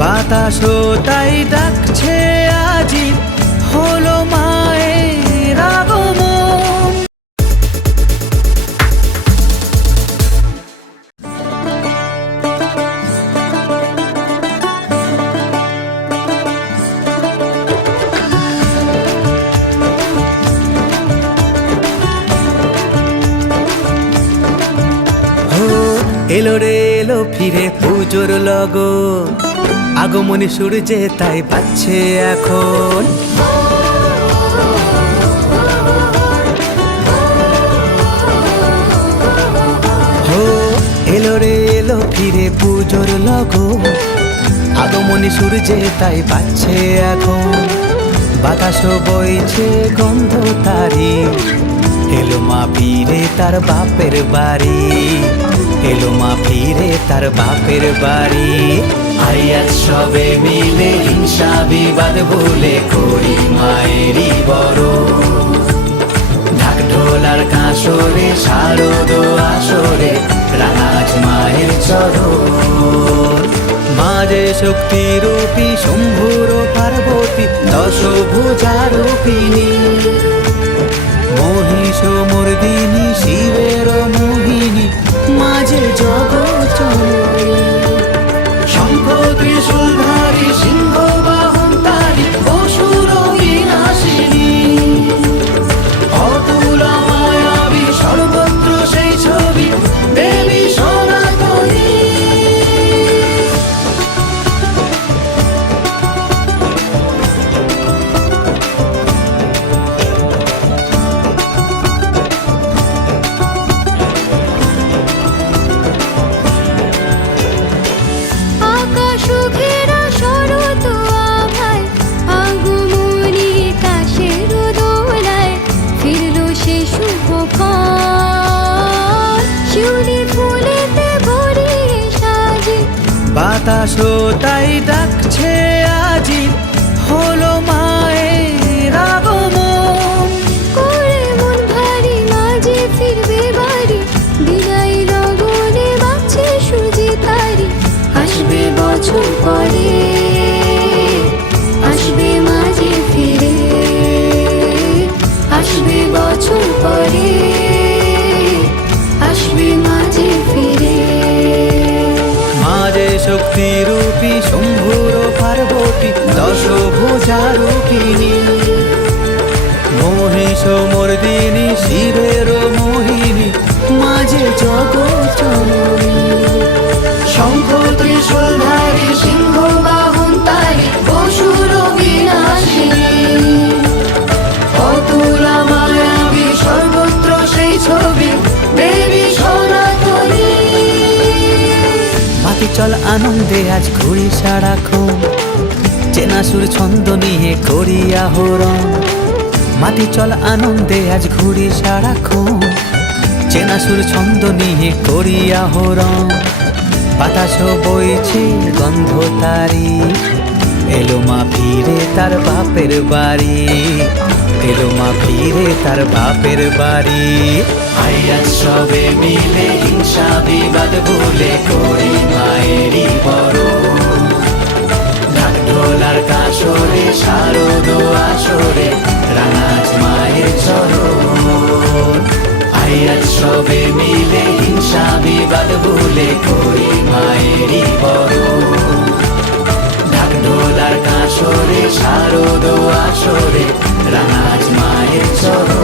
বাতাসও তাই ডাকছে আজি, হলো মায়ের আগমন। এলো রে এলো ফিরে পুজোর লগন, আগমনী সূর্যে তাই বাজছে এখন। এলো রে এলো ফিরে পুজোর লগন, আগমনী সূর্যে তাই বাজছে এখন। বাতাসও বইছে গন্ধ তারি, এলো মা ফিরে তার বাপের বাড়ি। এলো মা ফিরে তার বাপের বাড়ি। আজ সবে মিলে হিংসা বিবাদ ভুলে করি মায়েরই বড়। ঢাক ঢোলার কাঁসরে শারদ আসরে রাজ মায়ের চরণ। মাঝে শক্তি রূপী শম্ভুর পার্বতী, দশভুজা রূপিণী। মহিষ মর্দিনী শিবের মোহিনী, মাঝে জগৎ জননী। শঙ্খ ত্রিশূলধারী সিংহ বাহন তারি, অসুর বিনাশিনী। অতুল মায়াবী সর্বত্র সেই ছবি, দেবী সনাতনী। বাতাসও তাই ডাকছে আজি, হলো মায়ের আগমন। করে মন ভারী, মাঝে ফিরবে বাড়ি, বিদায় লগনে বাজছে সুজি তারি। আসবে বছর পরে, আসবে মাঝে ফিরে। আসবে বছর পরে, আসবে মাঝে ফিরে। মাঝে শক্তি রূপী শম্ভুর পার্বতী, দশভুজা রূপিণী। মহিষ মর্দিনী শিবের মোহিনী, মাঝে জগৎ জননী। শঙ্খ ত্রিশূলধারী সিংহ বাহন তারি, অসুর বিনাশিনী। অতুল মায়াবী সর্বত্র সেই ছবি, দেবী সনাতনী। মাতি চল আনন্দে আজ ঘুরি সারাক্ষণ, চেনা সুর ছন্দ নিয়ে করি আহরণ। মাতি চল আনন্দে আজ ঘুরি সারাক্ষণ, চেনা সুর ছন্দ নিয়ে করি আহরণ। বাতাসও বইছে গন্ধ তারি, এলো মা ফিরে তার বাপের বাড়ি। এলো মা ফিরে তার বাপের বাড়ি। আজ সবে মিলে হিংসা বিবাদ ভুলে করি মায়েরই বড়। ঢাক ঢোলার কাঁসরে শারদ আসরে রাজ মায়ের চরণ। আজ সবে মিলে হিংসা বিবাদ ভুলে করি মায়েরই বড়। ঢাক ঢোলার কাঁসরে শারদ আসরে রাজ মায়ের চরণ।